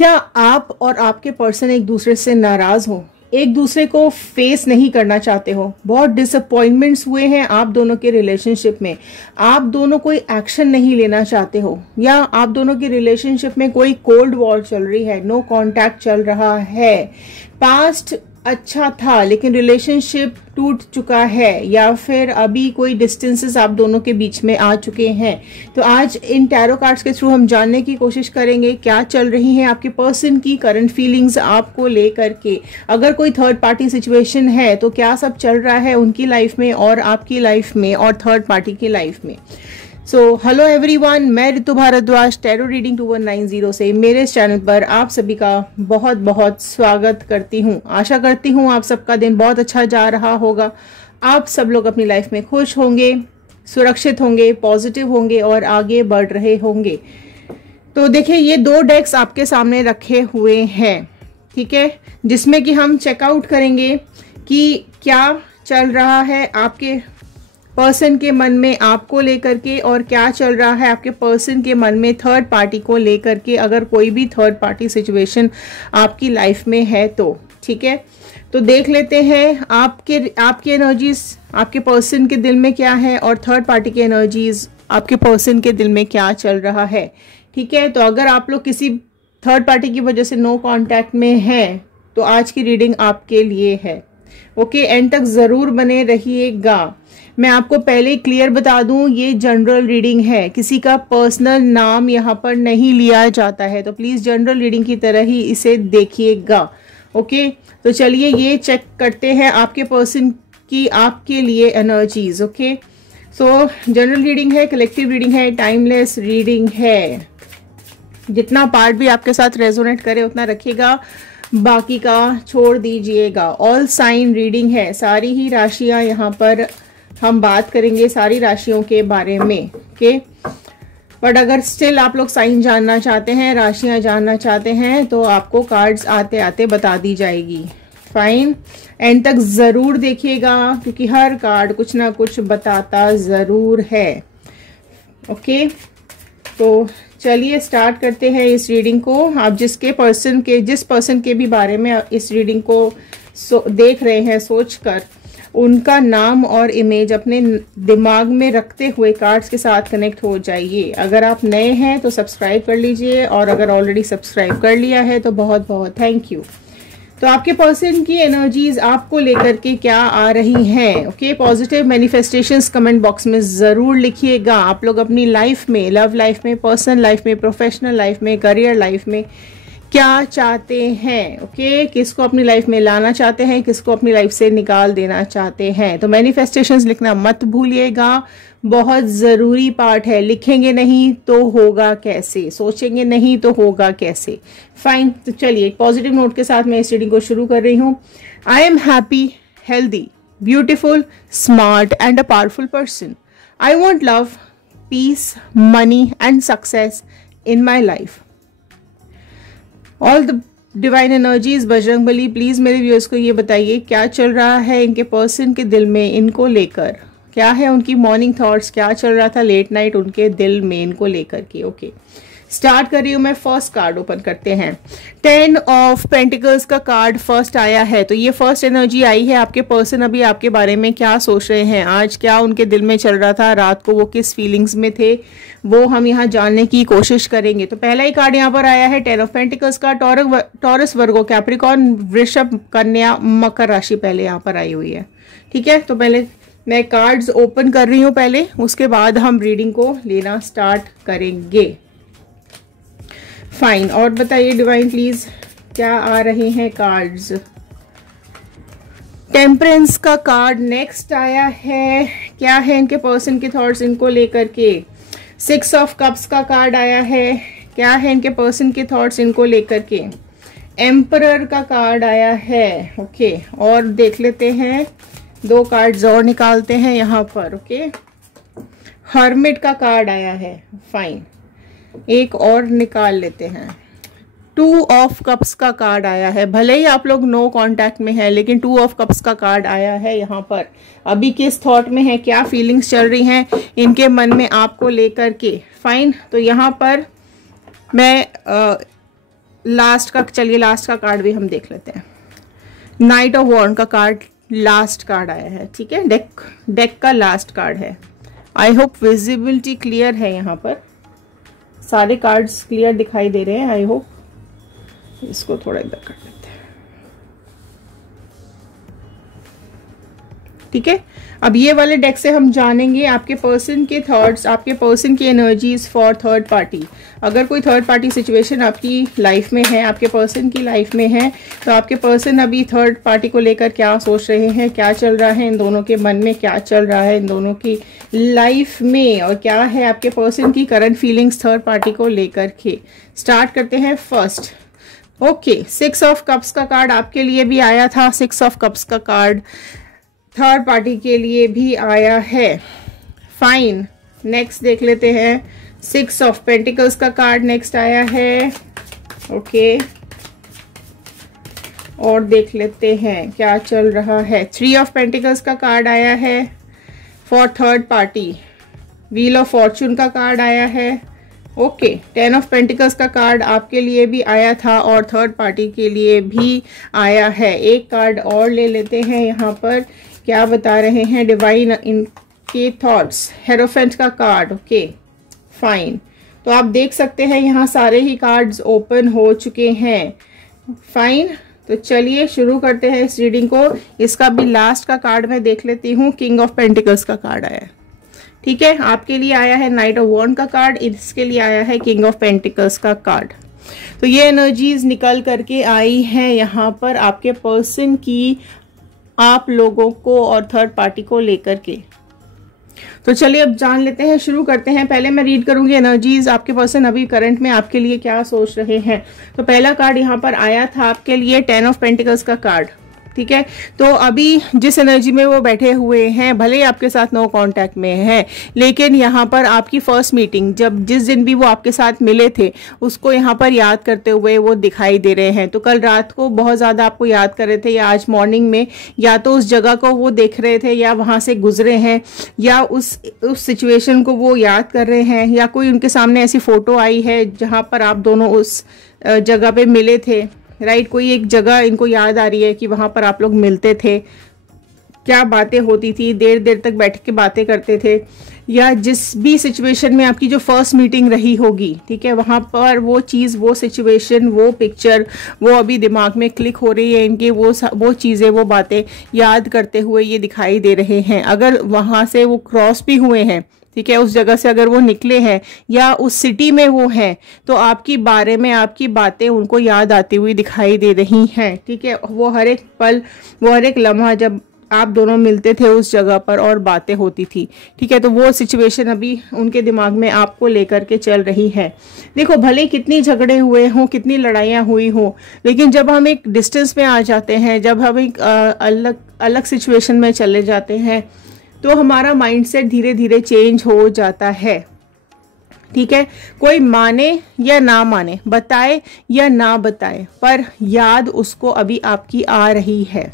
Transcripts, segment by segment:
क्या आप और आपके पर्सन एक दूसरे से नाराज हो, एक दूसरे को फेस नहीं करना चाहते हो, बहुत डिसअपॉइंटमेंट्स हुए हैं आप दोनों के रिलेशनशिप में, आप दोनों कोई एक्शन नहीं लेना चाहते हो, या आप दोनों की रिलेशनशिप में कोई कोल्ड वॉर चल रही है, नो कांटेक्ट चल रहा है, पास्ट अच्छा था लेकिन रिलेशनशिप टूट चुका है, या फिर अभी कोई डिस्टेंसेस आप दोनों के बीच में आ चुके हैं। तो आज इन टैरो कार्ड्स के थ्रू हम जानने की कोशिश करेंगे क्या चल रही है आपके पर्सन की करंट फीलिंग्स आपको लेकर के। अगर कोई थर्ड पार्टी सिचुएशन है तो क्या सब चल रहा है उनकी लाइफ में और आपकी लाइफ में और थर्ड पार्टी की लाइफ में। सो हेलो एवरीवन, मैं ऋतु भारद्वाज टैरो रीडिंग 2190 से मेरे इस चैनल पर आप सभी का बहुत बहुत स्वागत करती हूँ। आशा करती हूँ आप सबका दिन बहुत अच्छा जा रहा होगा, आप सब लोग अपनी लाइफ में खुश होंगे, सुरक्षित होंगे, पॉजिटिव होंगे और आगे बढ़ रहे होंगे। तो देखिए, ये दो डेक्स आपके सामने रखे हुए हैं, ठीक है, जिसमें कि हम चेकआउट करेंगे कि क्या चल रहा है आपके पर्सन के मन में आपको लेकर के और क्या चल रहा है आपके पर्सन के मन में थर्ड पार्टी को लेकर के, अगर कोई भी थर्ड पार्टी सिचुएशन आपकी लाइफ में है तो। ठीक है, तो देख लेते हैं आपकी एनर्जीज आपके पर्सन के दिल में क्या है और थर्ड पार्टी की एनर्जीज आपके पर्सन के दिल में क्या चल रहा है। ठीक है, तो अगर आप लोग किसी थर्ड पार्टी की वजह से नो कांटेक्ट में हैं तो आज की रीडिंग आपके लिए है। ओके, एंड तक जरूर बने रहिएगा। मैं आपको पहले क्लियर बता दूं, ये जनरल रीडिंग है, किसी का पर्सनल नाम यहाँ पर नहीं लिया जाता है, तो प्लीज जनरल रीडिंग की तरह ही इसे देखिएगा। ओके, तो चलिए ये चेक करते हैं आपके पर्सन की आपके लिए एनर्जीज। ओके, सो जनरल रीडिंग है, कलेक्टिव रीडिंग है, टाइमलेस रीडिंग है। जितना पार्ट भी आपके साथ रेजोनेट करे उतना रखिएगा, बाकी का छोड़ दीजिएगा। ऑल साइन रीडिंग है, सारी ही राशियां यहाँ पर हम बात करेंगे, सारी राशियों के बारे में। ओके, बट अगर स्टिल आप लोग साइन जानना चाहते हैं, राशियां जानना चाहते हैं, तो आपको कार्ड्स आते आते बता दी जाएगी। फाइन, एंड तक जरूर देखिएगा क्योंकि हर कार्ड कुछ ना कुछ बताता जरूर है। ओके, तो चलिए स्टार्ट करते हैं इस रीडिंग को। आप जिस पर्सन के भी बारे में इस रीडिंग को देख रहे हैं, सोचकर उनका नाम और इमेज अपने दिमाग में रखते हुए कार्ड्स के साथ कनेक्ट हो जाइए। अगर आप नए हैं तो सब्सक्राइब कर लीजिए, और अगर ऑलरेडी सब्सक्राइब कर लिया है तो बहुत बहुत थैंक यू। तो आपके पर्सन की एनर्जीज आपको लेकर के क्या आ रही हैं। Okay, positive manifestations comment box में जरूर लिखिएगा। आप लोग अपनी लाइफ में, लव लाइफ में, पर्सनल लाइफ में, प्रोफेशनल लाइफ में, करियर लाइफ में क्या चाहते हैं। ओके, किसको अपनी लाइफ में लाना चाहते हैं, किसको अपनी लाइफ से निकाल देना चाहते हैं। तो मैनिफेस्टेशंस लिखना मत भूलिएगा, बहुत जरूरी पार्ट है। लिखेंगे नहीं तो होगा कैसे, सोचेंगे नहीं तो होगा कैसे। फाइन, तो चलिए एक पॉजिटिव नोट के साथ मैं इस रीडिंग को शुरू कर रही हूँ। I am happy, healthy, beautiful, smart and a powerful person. I want love, peace, money and success in my life. All the divine energies, Bajrangbali, please मेरे व्यूअर्स को ये बताइए क्या चल रहा है इनके पर्सन के दिल में इनको लेकर, क्या है उनकी मॉर्निंग थॉट्स, क्या चल रहा था लेट नाइट उनके दिल में इनको लेकर के। ओके, स्टार्ट कर रही हूँ मैं। फर्स्ट कार्ड ओपन करते हैं। 10 ऑफ पेंटिकल्स का कार्ड फर्स्ट आया है, तो ये फर्स्ट एनर्जी आई है। आपके पर्सन अभी आपके बारे में क्या सोच रहे हैं, आज क्या उनके दिल में चल रहा था, रात को वो किस फीलिंग्स में थे, वो हम यहाँ जानने की कोशिश करेंगे। तो पहला ही कार्ड यहाँ पर आया है 10 ऑफ पेंटिकल्स का। टॉरस, वर्गो, कैप्रिकॉर्न, वृषभ, कन्या, मकर राशि पहले यहाँ पर आई हुई है। ठीक है, तो पहले मैं कार्ड्स ओपन कर रही हूँ पहले, उसके बाद हम रीडिंग को लेना स्टार्ट करेंगे। फाइन, और बताइए डिवाइन प्लीज क्या आ रहे हैं कार्ड्स। टेम्परेंस का कार्ड नेक्स्ट आया है, क्या है इनके पर्सन के थॉट्स इनको लेकर के। 6 ऑफ कप्स का कार्ड आया है, क्या है इनके पर्सन के थॉट्स इनको लेकर के। एम्परर का कार्ड आया है। ओके, और देख लेते हैं, 2 कार्ड्स और निकालते हैं यहाँ पर। ओके, हर्मिट का कार्ड आया है। फाइन, एक और निकाल लेते हैं। 2 ऑफ कप्स का कार्ड आया है। भले ही आप लोग नो कांटेक्ट में है, लेकिन 2 ऑफ कप्स का कार्ड आया है यहाँ पर। अभी किस थॉट में है, क्या फीलिंग्स चल रही हैं इनके मन में आपको लेकर के। फाइन, तो यहाँ पर मैं लास्ट का, चलिए लास्ट का कार्ड भी हम देख लेते हैं। नाइट ऑफ वॉन्ड का कार्ड लास्ट कार्ड आया है, ठीक है, डेक का लास्ट कार्ड है। आई होप विजिबिलिटी क्लियर है, यहाँ पर सारे कार्ड्स क्लियर दिखाई दे रहे हैं। आई होप इसको थोड़ा इधर कर लेते हैं, ठीक है। अब ये वाले डेक से हम जानेंगे आपके पर्सन के थॉट्स, आपके पर्सन की एनर्जीज फॉर थर्ड पार्टी। अगर कोई थर्ड पार्टी सिचुएशन आपकी लाइफ में है, आपके पर्सन की लाइफ में है, तो आपके पर्सन अभी थर्ड पार्टी को लेकर क्या सोच रहे हैं, क्या चल रहा है इन दोनों के मन में, क्या चल रहा है इन दोनों की लाइफ में, और क्या है आपके पर्सन की करंट फीलिंग्स थर्ड पार्टी को लेकर के। स्टार्ट करते हैं फर्स्ट। ओके, 6 ऑफ कप्स का कार्ड आपके लिए भी आया था, 6 ऑफ कप्स का कार्ड थर्ड पार्टी के लिए भी आया है। फाइन, नेक्स्ट देख लेते हैं। 6 ऑफ पेंटिकल्स का कार्ड नेक्स्ट आया है। ओके, और देख लेते हैं क्या चल रहा है। 3 ऑफ पेंटिकल्स का कार्ड आया है for third party. Wheel of Fortune का कार्ड आया है। ओके, 10 ऑफ पेंटिकल्स का कार्ड आपके लिए भी आया था और थर्ड पार्टी के लिए भी आया है। एक कार्ड और ले लेते हैं, यहाँ पर क्या बता रहे हैं डिवाइन इनके थॉट्स। हेरोफेंट का कार्ड। ओके फाइन, तो आप देख सकते हैं यहाँ सारे ही कार्ड्स ओपन हो चुके हैं। फाइन, तो चलिए शुरू करते हैं इस रीडिंग को। इसका भी लास्ट का कार्ड मैं देख लेती हूँ। किंग ऑफ पेंटिकल्स का कार्ड आया है, ठीक है। आपके लिए आया है नाइट ऑफ वॉन्ड का कार्ड, इसके लिए आया है किंग ऑफ पेंटिकल्स का कार्ड। तो ये एनर्जीज निकल करके आई हैं यहाँ पर आपके पर्सन की, आप लोगों को और थर्ड पार्टी को लेकर के। तो चलिए अब जान लेते हैं, शुरू करते हैं। पहले मैं रीड करूंगी एनर्जीज आपके पर्सन अभी करंट में आपके लिए क्या सोच रहे हैं। तो पहला कार्ड यहाँ पर आया था आपके लिए 10 ऑफ पेंटिकल्स का कार्ड, ठीक है। तो अभी जिस एनर्जी में वो बैठे हुए हैं, भले ही आपके साथ नो कांटेक्ट में है, लेकिन यहाँ पर आपकी फर्स्ट मीटिंग, जब जिस दिन भी वो आपके साथ मिले थे, उसको यहाँ पर याद करते हुए वो दिखाई दे रहे हैं। तो कल रात को बहुत ज़्यादा आपको याद कर रहे थे, या आज मॉर्निंग में या तो उस जगह को वो देख रहे थे, या वहाँ से गुजरे हैं, या उस सिचुएशन को वो याद कर रहे हैं, या कोई उनके सामने ऐसी फ़ोटो आई है जहाँ पर आप दोनों उस जगह पे मिले थे, राइट। कोई एक जगह इनको याद आ रही है कि वहां पर आप लोग मिलते थे, क्या बातें होती थी, देर देर तक बैठ के बातें करते थे, या जिस भी सिचुएशन में आपकी जो फर्स्ट मीटिंग रही होगी, ठीक है, वहां पर वो चीज़, वो सिचुएशन, वो पिक्चर, वो अभी दिमाग में क्लिक हो रही है इनके। वो चीज़ें, वो बातें याद करते हुए ये दिखाई दे रहे हैं। अगर वहां से वो क्रॉस भी हुए हैं, ठीक है, उस जगह से अगर वो निकले हैं या उस सिटी में वो हैं, तो आपकी बारे में आपकी बातें उनको याद आती हुई दिखाई दे रही हैं, ठीक है। वो हर एक पल, वो हर एक लम्हा जब आप दोनों मिलते थे उस जगह पर और बातें होती थी, ठीक है, तो वो सिचुएशन अभी उनके दिमाग में आपको लेकर के चल रही है। देखो, भले कितनी झगड़े हुए हों, कितनी लड़ाइयाँ हुई हों, लेकिन जब हम एक डिस्टेंस में आ जाते हैं, जब हम एक अलग अलग सिचुएशन में चले जाते हैं, तो हमारा माइंडसेट धीरे धीरे चेंज हो जाता है, ठीक है। कोई माने या ना माने, बताए या ना बताए, पर याद उसको अभी आपकी आ रही है,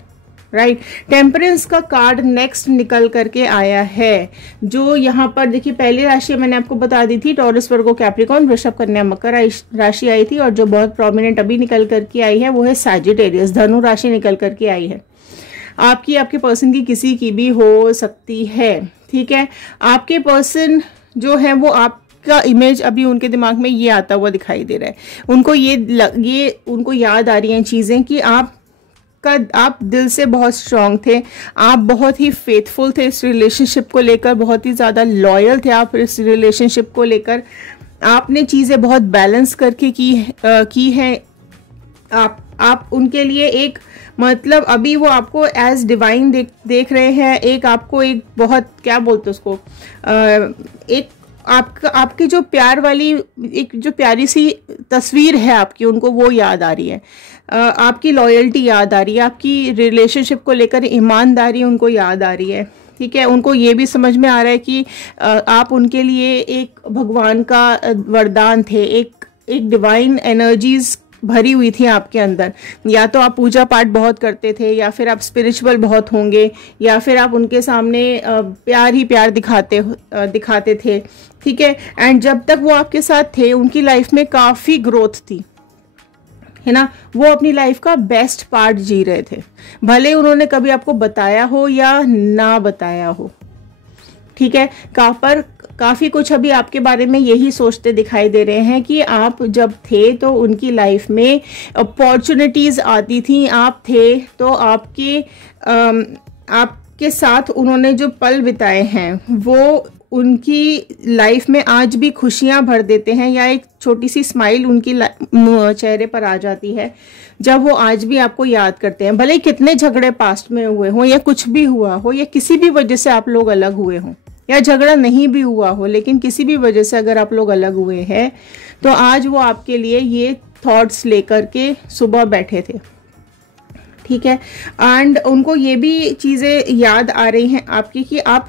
राइट। टेम्परेंस का कार्ड नेक्स्ट निकल करके आया है, जो यहाँ पर देखिए, पहली राशि मैंने आपको बता दी थी, टॉरस, वर्गो, कैप्रिकॉर्न, वृषभ, कन्या, मकर राशि आई थी, और जो बहुत प्रोमिनेंट अभी निकल करके आई है वो है सैजिटेरियस, धनु राशि निकल करके आई है। आपकी, आपके पर्सन की, किसी की भी हो सकती है, ठीक है। आपके पर्सन जो है वो आपका इमेज अभी उनके दिमाग में ये आता हुआ दिखाई दे रहा है। उनको ये उनको याद आ रही हैं चीज़ें कि आप दिल से बहुत स्ट्रांग थे, आप बहुत ही फेथफुल थे इस रिलेशनशिप को लेकर, बहुत ही ज़्यादा लॉयल थे आप इस रिलेशनशिप को लेकर। आपने चीज़ें बहुत बैलेंस करके की हैं। आप उनके लिए एक, मतलब अभी वो आपको एज डिवाइन देख रहे हैं। एक आपको एक बहुत, क्या बोलते उसको, एक आपकी जो प्यार वाली, एक जो प्यारी सी तस्वीर है आपकी, उनको वो याद आ रही है। आपकी लॉयल्टी याद आ रही है, आपकी रिलेशनशिप को लेकर ईमानदारी उनको याद आ रही है, ठीक है। उनको ये भी समझ में आ रहा है कि आप उनके लिए एक भगवान का वरदान थे, एक डिवाइन एनर्जीज भरी हुई थी आपके अंदर। या तो आप पूजा पाठ बहुत करते थे, या फिर आप स्पिरिचुअल बहुत होंगे, या फिर आप उनके सामने प्यार ही प्यार दिखाते थे, ठीक है। एंड जब तक वो आपके साथ थे, उनकी लाइफ में काफ़ी ग्रोथ थी, है ना, वो अपनी लाइफ का बेस्ट पार्ट जी रहे थे, भले उन्होंने कभी आपको बताया हो या ना बताया हो। ठीक है, काफी कुछ अभी आपके बारे में यही सोचते दिखाई दे रहे हैं कि आप जब थे तो उनकी लाइफ में अपॉर्चुनिटीज आती थी, आप थे तो आपके साथ उन्होंने जो पल बिताए हैं वो उनकी लाइफ में आज भी खुशियां भर देते हैं, या एक छोटी सी स्माइल उनकी चेहरे पर आ जाती है जब वो आज भी आपको याद करते हैं। भले कितने झगड़े पास्ट में हुए हों या कुछ भी हुआ हो या किसी भी वजह से आप लोग अलग हुए हों या झगड़ा नहीं भी हुआ हो, लेकिन किसी भी वजह से अगर आप लोग अलग हुए हैं तो आज वो आपके लिए ये थॉट्स लेकर के सुबह बैठे थे। ठीक है, एंड उनको ये भी चीज़ें याद आ रही हैं आपकी कि आप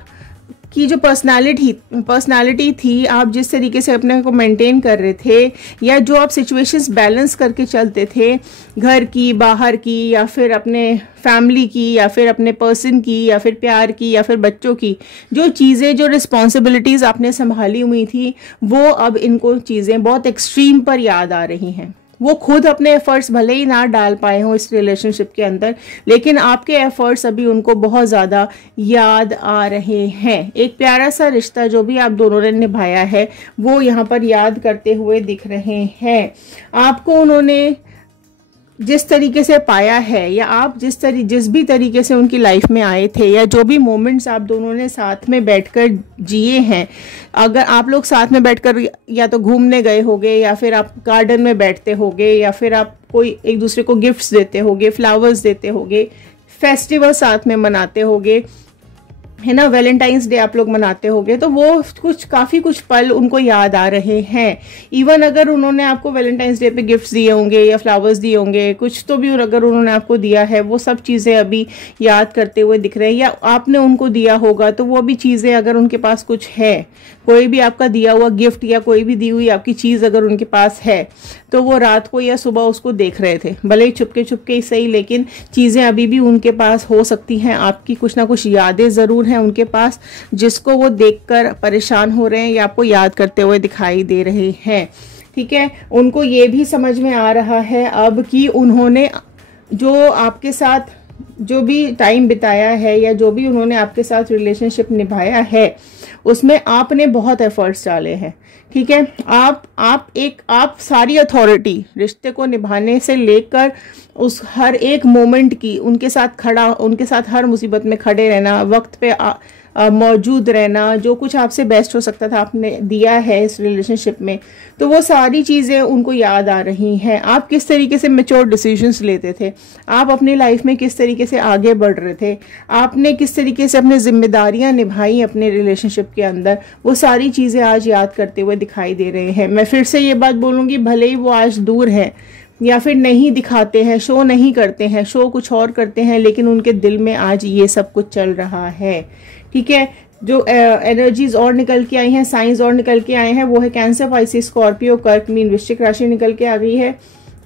की जो पर्सनालिटी थी, आप जिस तरीके से अपने को मेंटेन कर रहे थे या जो आप सिचुएशंस बैलेंस करके चलते थे, घर की, बाहर की, या फिर अपने फैमिली की, या फिर अपने पर्सन की, या फिर प्यार की, या फिर बच्चों की, जो चीज़ें, जो रिस्पॉन्सिबिलिटीज़ आपने संभाली हुई थी, वो अब इनको चीज़ें बहुत एक्सट्रीम पर याद आ रही हैं। वो खुद अपने एफर्ट्स भले ही ना डाल पाए हों इस रिलेशनशिप के अंदर, लेकिन आपके एफर्ट्स अभी उनको बहुत ज़्यादा याद आ रहे हैं। एक प्यारा सा रिश्ता जो भी आप दोनों ने निभाया है वो यहाँ पर याद करते हुए दिख रहे हैं। आपको उन्होंने जिस तरीके से पाया है या आप जिस भी तरीके से उनकी लाइफ में आए थे या जो भी मोमेंट्स आप दोनों ने साथ में बैठकर जिए हैं, अगर आप लोग साथ में बैठकर या तो घूमने गए होगे या फिर आप गार्डन में बैठते होगे या फिर आप कोई एक दूसरे को गिफ्ट्स देते होगे, फ्लावर्स देते होगे, फेस्टिवल साथ में मनाते होगे, है ना, वैलेंटाइंस डे आप लोग मनाते होगे, तो वो काफ़ी कुछ पल उनको याद आ रहे हैं। इवन अगर उन्होंने आपको वैलेंटाइंस डे पे गिफ्ट्स दिए होंगे या फ्लावर्स दिए होंगे, कुछ तो भी अगर उन्होंने आपको दिया है, वो सब चीज़ें अभी याद करते हुए दिख रहे हैं। या आपने उनको दिया होगा तो वो भी चीज़ें, अगर उनके पास कुछ है, कोई भी आपका दिया हुआ गिफ्ट या कोई भी दी हुई आपकी चीज़ अगर उनके पास है, तो वो रात को या सुबह उसको देख रहे थे, भले ही छुपके छुपके ही सही, लेकिन चीज़ें अभी भी उनके पास हो सकती हैं। आपकी कुछ ना कुछ यादें ज़रूर हैं उनके पास, जिसको वो देखकर परेशान हो रहे हैं या आपको याद करते हुए दिखाई दे रहे हैं। ठीक है, उनको ये भी समझ में आ रहा है अब कि उन्होंने जो आपके साथ जो भी टाइम बिताया है या जो भी उन्होंने आपके साथ रिलेशनशिप निभाया है, उसमें आपने बहुत एफर्ट्स डाले हैं। ठीक है, आप सारी अथॉरिटी रिश्ते को निभाने से लेकर उस हर एक मोमेंट की उनके साथ हर मुसीबत में खड़े रहना, वक्त पे मौजूद रहना, जो कुछ आपसे बेस्ट हो सकता था आपने दिया है इस रिलेशनशिप में, तो वो सारी चीज़ें उनको याद आ रही हैं। आप किस तरीके से मैच्योर डिसीजंस लेते थे, आप अपनी लाइफ में किस तरीके से आगे बढ़ रहे थे, आपने किस तरीके से अपनी जिम्मेदारियां निभाई अपने रिलेशनशिप के अंदर, वो सारी चीज़ें आज याद करते हुए दिखाई दे रहे हैं। मैं फिर से ये बात बोलूँगी, भले ही वो आज दूर है या फिर नहीं दिखाते हैं, शो नहीं करते हैं, शो कुछ और करते हैं, लेकिन उनके दिल में आज ये सब कुछ चल रहा है। ठीक है, जो एनर्जीज और निकल के आई हैं, साइंस और निकल के आए हैं, वो है कैंसर, पाइसिस, स्कॉर्पियो, कर्क, मीन, वृश्चिक राशि निकल के आ गई है।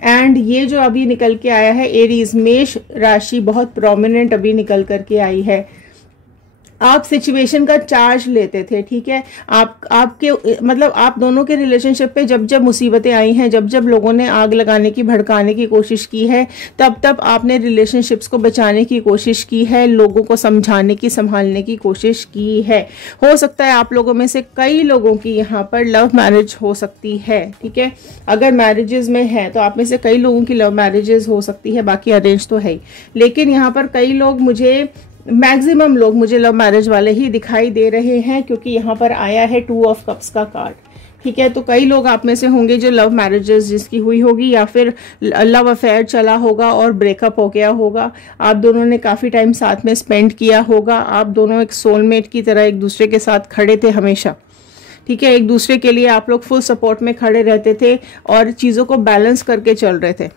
एंड ये जो अभी निकल के आया है एरीज, मेष राशि बहुत प्रोमिनेंट अभी निकल करके आई है। आप सिचुएशन का चार्ज लेते थे। ठीक है, आपके मतलब आप दोनों के रिलेशनशिप पे जब जब मुसीबतें आई हैं, जब जब लोगों ने आग लगाने की, भड़काने की कोशिश की है, तब तब आपने रिलेशनशिप्स को बचाने की कोशिश की है, लोगों को समझाने की, संभालने की कोशिश की है। हो सकता है आप लोगों में से कई लोगों की यहाँ पर लव मैरिज हो सकती है। ठीक है, अगर मैरिजेस में है तो आप में से कई लोगों की लव मैरिजेस हो सकती है, बाकी अरेंज तो है ही, लेकिन यहाँ पर कई लोग मैक्सिमम लोग मुझे लव मैरिज वाले ही दिखाई दे रहे हैं, क्योंकि यहाँ पर आया है 2 ऑफ कप्स का कार्ड। ठीक है, तो कई लोग आप में से होंगे जो लव मैरिजेस जिसकी हुई होगी या फिर लव अफेयर चला होगा और ब्रेकअप हो गया होगा। आप दोनों ने काफ़ी टाइम साथ में स्पेंड किया होगा, आप दोनों एक सोलमेट की तरह एक दूसरे के साथ खड़े थे हमेशा। ठीक है, एक दूसरे के लिए आप लोग फुल सपोर्ट में खड़े रहते थे और चीज़ों को बैलेंस करके चल रहे थे,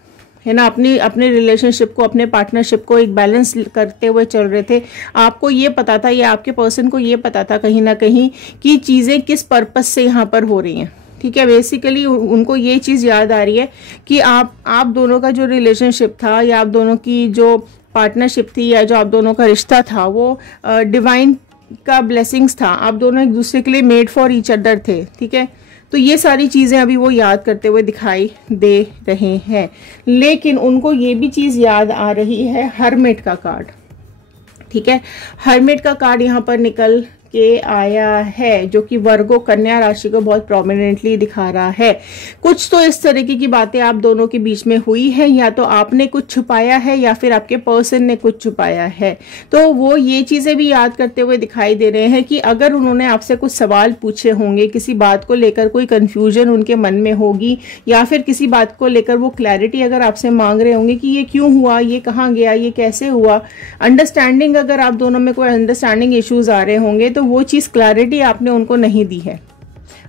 है ना, अपने रिलेशनशिप को, अपने पार्टनरशिप को एक बैलेंस करते हुए चल रहे थे। आपको ये पता था या आपके पर्सन को ये पता था कहीं ना कहीं कि चीज़ें किस पर्पस से यहाँ पर हो रही हैं। ठीक है, बेसिकली उनको ये चीज़ याद आ रही है कि आप दोनों का जो रिलेशनशिप था या आप दोनों की जो पार्टनरशिप थी या जो आप दोनों का रिश्ता था, वो डिवाइन का ब्लेसिंग्स था। आप दोनों एक दूसरे के लिए मेड फॉर ईच अदर थे। ठीक है, तो ये सारी चीज़ें अभी वो याद करते हुए दिखाई दे रहे हैं। लेकिन उनको ये भी चीज़ याद आ रही है, हर्मिट का कार्ड। ठीक है, हर्मिट का कार्ड यहाँ पर निकल के आया है, जो कि वर्गो कन्या राशि को बहुत प्रोमिनेंटली दिखा रहा है। कुछ तो इस तरीके की बातें आप दोनों के बीच में हुई है, या तो आपने कुछ छुपाया है या फिर आपके पर्सन ने कुछ छुपाया है। तो वो ये चीजें भी याद करते हुए दिखाई दे रहे हैं कि अगर उन्होंने आपसे कुछ सवाल पूछे होंगे, किसी बात को लेकर कोई कंफ्यूजन उनके मन में होगी, या फिर किसी बात को लेकर वो क्लैरिटी अगर आपसे मांग रहे होंगे कि ये क्यों हुआ, ये कहाँ गया, ये कैसे हुआ, अंडरस्टैंडिंग, अगर आप दोनों में कोई अंडरस्टैंडिंग इश्यूज आ रहे होंगे तो वो चीज क्लैरिटी आपने उनको नहीं दी है।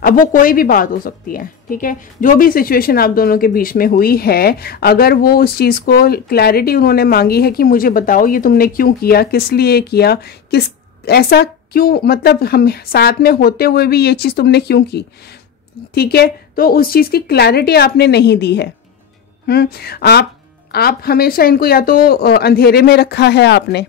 अब वो कोई भी बात हो सकती है, ठीक है, जो भी सिचुएशन आप दोनों के बीच में हुई है, अगर वो उस चीज को क्लैरिटी उन्होंने मांगी है कि मुझे बताओ ये तुमने क्यों किया, किस लिए किया, किस ऐसा क्यों, मतलब हम साथ में होते हुए भी ये चीज तुमने क्यों की, ठीक है, तो उस चीज की क्लैरिटी आपने नहीं दी है। आप हमेशा इनको या तो अंधेरे में रखा है आपने,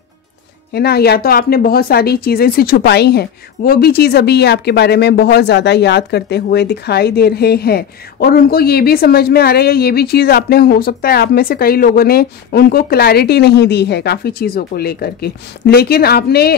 है ना, या तो आपने बहुत सारी चीजें से छुपाई हैं। वो भी चीज अभी ये आपके बारे में बहुत ज्यादा याद करते हुए दिखाई दे रहे हैं, और उनको ये भी समझ में आ रहा है, या ये भी चीज आपने, हो सकता है आप में से कई लोगों ने उनको क्लैरिटी नहीं दी है काफी चीजों को लेकर के, लेकिन आपने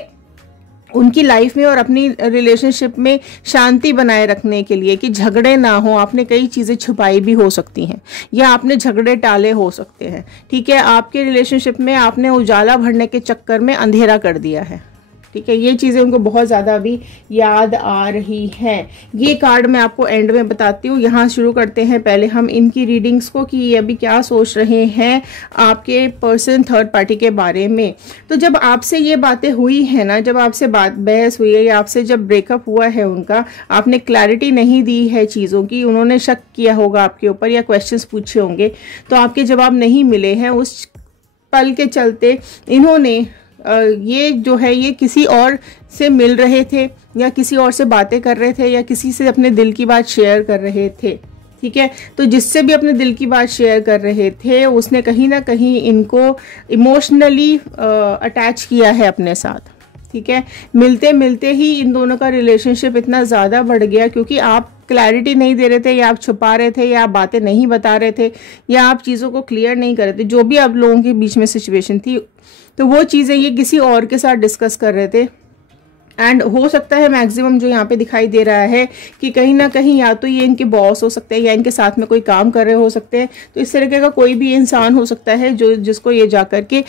उनकी लाइफ में और अपनी रिलेशनशिप में शांति बनाए रखने के लिए कि झगड़े ना हो, आपने कई चीज़ें छुपाई भी हो सकती हैं, या आपने झगड़े टाले हो सकते हैं। ठीक है, आपके रिलेशनशिप में आपने उजाला भरने के चक्कर में अंधेरा कर दिया है। ठीक है, ये चीज़ें उनको बहुत ज़्यादा अभी याद आ रही हैं। ये कार्ड मैं आपको एंड में बताती हूँ। यहाँ शुरू करते हैं पहले हम इनकी रीडिंग्स को कि ये अभी क्या सोच रहे हैं आपके पर्सन थर्ड पार्टी के बारे में। तो जब आपसे ये बातें हुई है ना, जब आपसे बहस हुई है या आपसे जब ब्रेकअप हुआ है उनका, आपने क्लैरिटी नहीं दी है चीज़ों की, उन्होंने शक किया होगा आपके ऊपर या क्वेश्चंस पूछे होंगे, तो आपके जवाब नहीं मिले हैं। उस पल के चलते इन्होंने ये जो है ये किसी और से मिल रहे थे, या किसी और से बातें कर रहे थे, या किसी से अपने दिल की बात शेयर कर रहे थे। ठीक है, तो जिससे भी अपने दिल की बात शेयर कर रहे थे उसने कहीं ना कहीं इनको इमोशनली अटैच किया है अपने साथ। ठीक है, मिलते मिलते ही इन दोनों का रिलेशनशिप इतना ज़्यादा बढ़ गया, क्योंकि आप क्लैरिटी नहीं दे रहे थे, या आप छुपा रहे थे, या आप बातें नहीं बता रहे थे, या आप चीज़ों को क्लियर नहीं कर रहे थे। जो भी आप लोगों के बीच में सिचुएशन थी, तो वो चीज़ें ये किसी और के साथ डिस्कस कर रहे थे। एंड हो सकता है मैक्सिमम जो यहाँ पे दिखाई दे रहा है कि कहीं ना कहीं या तो ये इनके बॉस हो सकते हैं, या इनके साथ में कोई काम कर रहे हो सकते हैं। तो इस तरीके का कोई भी इंसान हो सकता है जो जिसको ये जा करके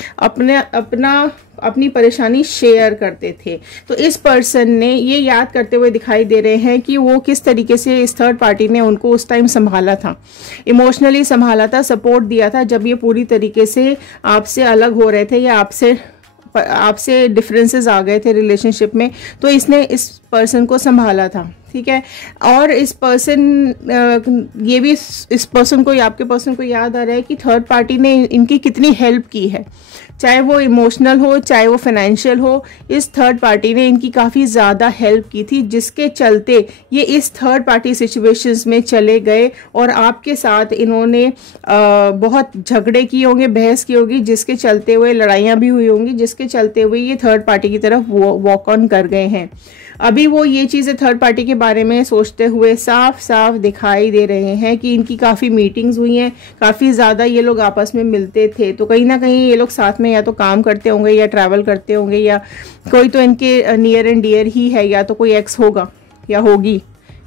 अपनी परेशानी शेयर करते थे। तो इस पर्सन ने ये याद करते हुए दिखाई दे रहे हैं कि वो किस तरीके से इस थर्ड पार्टी ने उनको उस टाइम संभाला था, इमोशनली संभाला था, सपोर्ट दिया था, जब ये पूरी तरीके से आपसे अलग हो रहे थे या आपसे डिफरेंसेस आ गए थे रिलेशनशिप में। तो इसने इस पर्सन को संभाला था। ठीक है, और इस पर्सन ये भी इस पर्सन को, आपके पर्सन को याद आ रहा है कि थर्ड पार्टी ने इनकी कितनी हेल्प की है, चाहे वो इमोशनल हो, चाहे वो फाइनेंशियल हो। इस थर्ड पार्टी ने इनकी काफ़ी ज़्यादा हेल्प की थी, जिसके चलते ये इस थर्ड पार्टी सिचुएशंस में चले गए, और आपके साथ इन्होंने बहुत झगड़े किए होंगे, बहस की होगी, जिसके चलते हुए लड़ाइयाँ भी हुई होंगी, जिसके चलते हुए ये थर्ड पार्टी की तरफ वॉक ऑन कर गए हैं। अभी वो ये चीज़ें थर्ड पार्टी के बारे में सोचते हुए साफ साफ दिखाई दे रहे हैं कि इनकी काफ़ी मीटिंग्स हुई हैं, काफ़ी ज़्यादा ये लोग आपस में मिलते थे। तो कहीं ना कहीं ये लोग साथ में या तो काम करते होंगे, या ट्रैवल करते होंगे, या कोई तो इनके नियर एंड डियर ही है, या तो कोई एक्स होगा या होगी।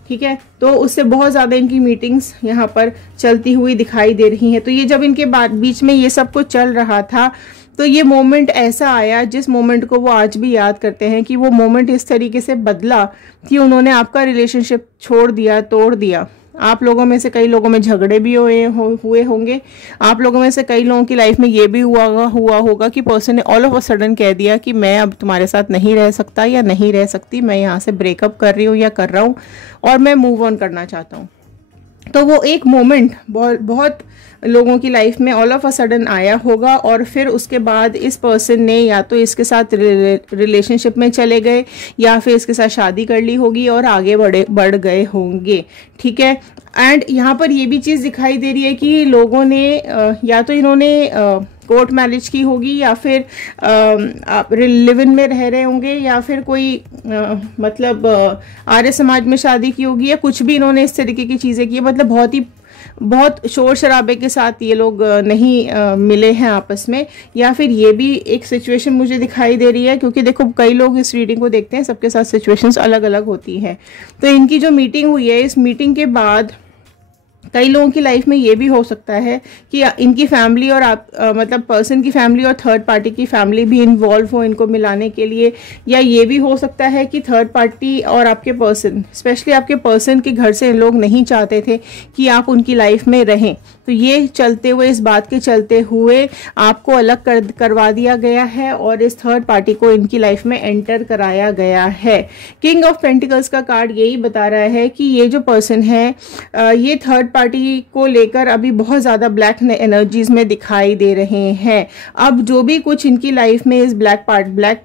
ठीक है, तो उससे बहुत ज़्यादा इनकी मीटिंग्स यहाँ पर चलती हुई दिखाई दे रही हैं। तो ये जब इनके बीच में ये सब कुछ चल रहा था, तो ये मोमेंट ऐसा आया जिस मोमेंट को वो आज भी याद करते हैं, कि वो मोमेंट इस तरीके से बदला कि उन्होंने आपका रिलेशनशिप छोड़ दिया, तोड़ दिया। आप लोगों में से कई लोगों में झगड़े भी हुए होंगे। आप लोगों में से कई लोगों की लाइफ में ये भी हुआ होगा कि पर्सन ने ऑल ऑफ अ सडन कह दिया कि मैं अब तुम्हारे साथ नहीं रह सकता या नहीं रह सकती, मैं यहाँ से ब्रेकअप कर रही हूँ या कर रहा हूँ, और मैं मूव ऑन करना चाहता हूँ। तो वो एक मोमेंट बहुत लोगों की लाइफ में ऑल ऑफ अ सडन आया होगा, और फिर उसके बाद इस पर्सन ने या तो इसके साथ रिलेशनशिप में चले गए, या फिर इसके साथ शादी कर ली होगी और आगे बढ़ गए होंगे। ठीक है, एंड यहाँ पर ये भी चीज़ दिखाई दे रही है कि लोगों ने या तो इन्होंने कोर्ट मैरिज की होगी, या फिर आप लिव इन में रह रहे होंगे, या फिर कोई मतलब आर्य समाज में शादी की होगी, या कुछ भी इन्होंने इस तरीके की चीज़ें की। मतलब बहुत शोर शराबे के साथ ये लोग नहीं मिले हैं आपस में, या फिर ये भी एक सिचुएशन मुझे दिखाई दे रही है, क्योंकि देखो कई लोग इस रीडिंग को देखते हैं, सबके साथ सिचुएशंस अलग अलग होती हैं। तो इनकी जो मीटिंग हुई है, इस मीटिंग के बाद कई लोगों की लाइफ में ये भी हो सकता है कि इनकी फैमिली और आप मतलब पर्सन की फैमिली और थर्ड पार्टी की फैमिली भी इन्वॉल्व हो इनको मिलाने के लिए, या ये भी हो सकता है कि थर्ड पार्टी और आपके पर्सन, स्पेशली आपके पर्सन के घर से लोग नहीं चाहते थे कि आप उनकी लाइफ में रहें। तो ये चलते हुए, इस बात के चलते हुए आपको अलग करवा दिया गया है और इस थर्ड पार्टी को इनकी लाइफ में एंटर कराया गया है। किंग ऑफ पेंटिकल्स का कार्ड यही बता रहा है कि ये जो पर्सन है ये थर्ड पार्टी को लेकर अभी बहुत ज़्यादा ब्लैक एनर्जीज में दिखाई दे रहे हैं। अब जो भी कुछ इनकी लाइफ में इस ब्लैक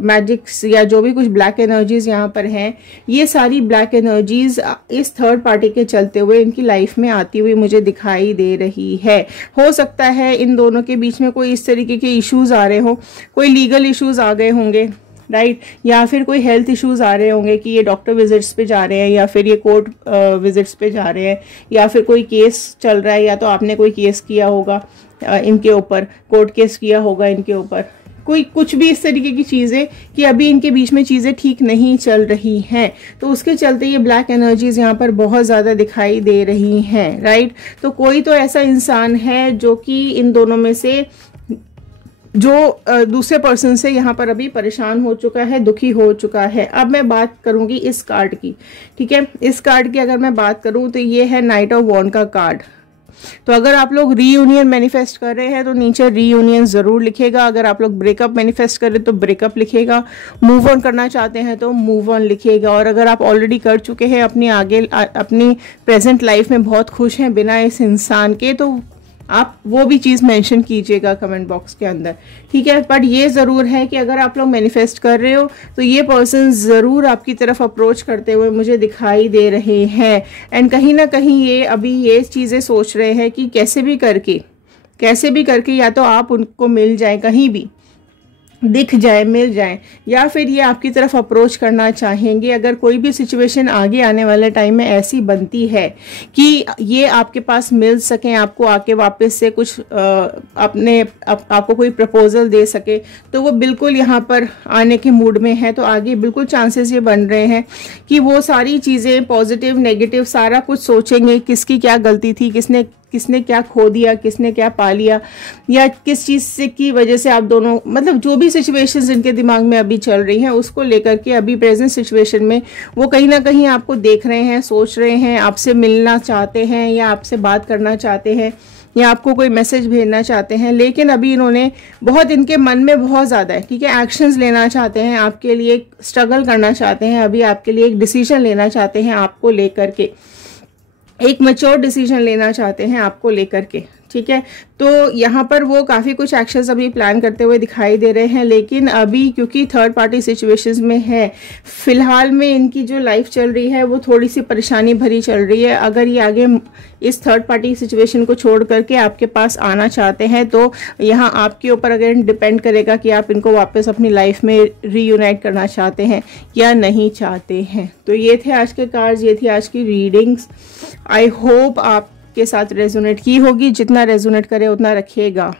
मैजिक्स या जो भी कुछ ब्लैक एनर्जीज यहाँ पर हैं, ये सारी ब्लैक एनर्जीज इस थर्ड पार्टी के चलते हुए इनकी लाइफ में आती हुई मुझे दिखाई दे रही है। हो सकता है इन दोनों के बीच में कोई इस तरीके के इश्यूज आ रहे हो, कोई लीगल इश्यूज आ गए होंगे, राइट, या फिर कोई हेल्थ इश्यूज आ रहे होंगे कि ये डॉक्टर विजिट्स पे जा रहे हैं, या फिर ये कोर्ट विजिट्स पे जा रहे हैं, या फिर कोई केस चल रहा है, या तो आपने कोई केस किया होगा इनके ऊपर, कोर्ट केस किया होगा इनके ऊपर, कोई कुछ भी इस तरीके की चीज़ें कि अभी इनके बीच में चीज़ें ठीक नहीं चल रही हैं। तो उसके चलते ये ब्लैक एनर्जीज यहाँ पर बहुत ज़्यादा दिखाई दे रही हैं, राइट। तो कोई तो ऐसा इंसान है जो कि इन दोनों में से जो दूसरे पर्सन से यहाँ पर अभी परेशान हो चुका है, दुखी हो चुका है। अब मैं बात करूंगी इस कार्ड की, ठीक है। इस कार्ड की अगर मैं बात करूं तो ये है नाइट ऑफ वॉन्ड का कार्ड। तो अगर आप लोग रीयूनियन मैनिफेस्ट कर रहे हैं तो नीचे रीयूनियन जरूर लिखेगा। अगर आप लोग ब्रेकअप मैनिफेस्ट कर रहे हैं तो ब्रेकअप लिखेगा। मूव ऑन करना चाहते हैं तो मूव ऑन लिखेगा। और अगर आप ऑलरेडी कर चुके हैं, अपनी प्रेजेंट लाइफ में बहुत खुश हैं बिना इस इंसान के, तो आप वो भी चीज़ मेंशन कीजिएगा कमेंट बॉक्स के अंदर, ठीक है। बट ये ज़रूर है कि अगर आप लोग मैनिफेस्ट कर रहे हो तो ये पर्सन ज़रूर आपकी तरफ अप्रोच करते हुए मुझे दिखाई दे रहे हैं। एंड कहीं ना कहीं ये अभी ये चीज़ें सोच रहे हैं कि कैसे भी करके या तो आप उनको मिल जाए, कहीं भी दिख जाए, मिल जाए, या फिर ये आपकी तरफ अप्रोच करना चाहेंगे। अगर कोई भी सिचुएशन आगे आने वाले टाइम में ऐसी बनती है कि ये आपके पास मिल सकें, आपको आके वापस से कुछ आपको कोई प्रपोजल दे सके, तो वो बिल्कुल यहाँ पर आने के मूड में है। तो आगे बिल्कुल चांसेस ये बन रहे हैं कि वो सारी चीज़ें पॉजिटिव नेगेटिव सारा कुछ सोचेंगे, किसकी क्या गलती थी, किसने क्या खो दिया, किसने क्या पा लिया, या किस चीज़ से की वजह से आप दोनों, मतलब जो भी सिचुएशंस इनके दिमाग में अभी चल रही हैं उसको लेकर के अभी प्रेजेंट सिचुएशन में वो कहीं ना कहीं आपको देख रहे हैं, सोच रहे हैं, आपसे मिलना चाहते हैं, या आपसे बात करना चाहते हैं, या आपको कोई मैसेज भेजना चाहते हैं। लेकिन अभी इन्होंने बहुत, इनके मन में बहुत ज़्यादा है, ठीक है, एक्शंस लेना चाहते हैं, आपके लिए स्ट्रगल करना चाहते हैं, अभी आपके लिए एक डिसीजन लेना चाहते हैं, आपको लेकर के एक मैच्योर डिसीजन लेना चाहते हैं आपको लेकर के, ठीक है। तो यहाँ पर वो काफ़ी कुछ एक्शंस अभी प्लान करते हुए दिखाई दे रहे हैं। लेकिन अभी क्योंकि थर्ड पार्टी सिचुएशंस में है, फिलहाल में इनकी जो लाइफ चल रही है वो थोड़ी सी परेशानी भरी चल रही है। अगर ये आगे इस थर्ड पार्टी सिचुएशन को छोड़ करके आपके पास आना चाहते हैं तो यहाँ आपके ऊपर अगर डिपेंड करेगा कि आप इनको वापस अपनी लाइफ में रीयूनाइट करना चाहते हैं या नहीं चाहते हैं। तो ये थे आज के कार्ड्स, ये थी आज की रीडिंग्स। आई होप आप के साथ रेजोनेट की होगी। जितना रेजोनेट करे उतना रखिएगा।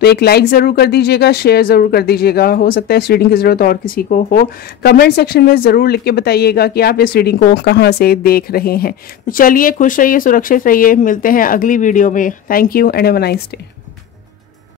तो एक लाइक ज़रूर कर दीजिएगा, शेयर ज़रूर कर दीजिएगा। हो सकता है इस रीडिंग की ज़रूरत और किसी को हो। कमेंट सेक्शन में ज़रूर लिख के बताइएगा कि आप इस रीडिंग को कहाँ से देख रहे हैं। तो चलिए, खुश रहिए, सुरक्षित रहिए। मिलते हैं अगली वीडियो में। Thank you and have a nice day.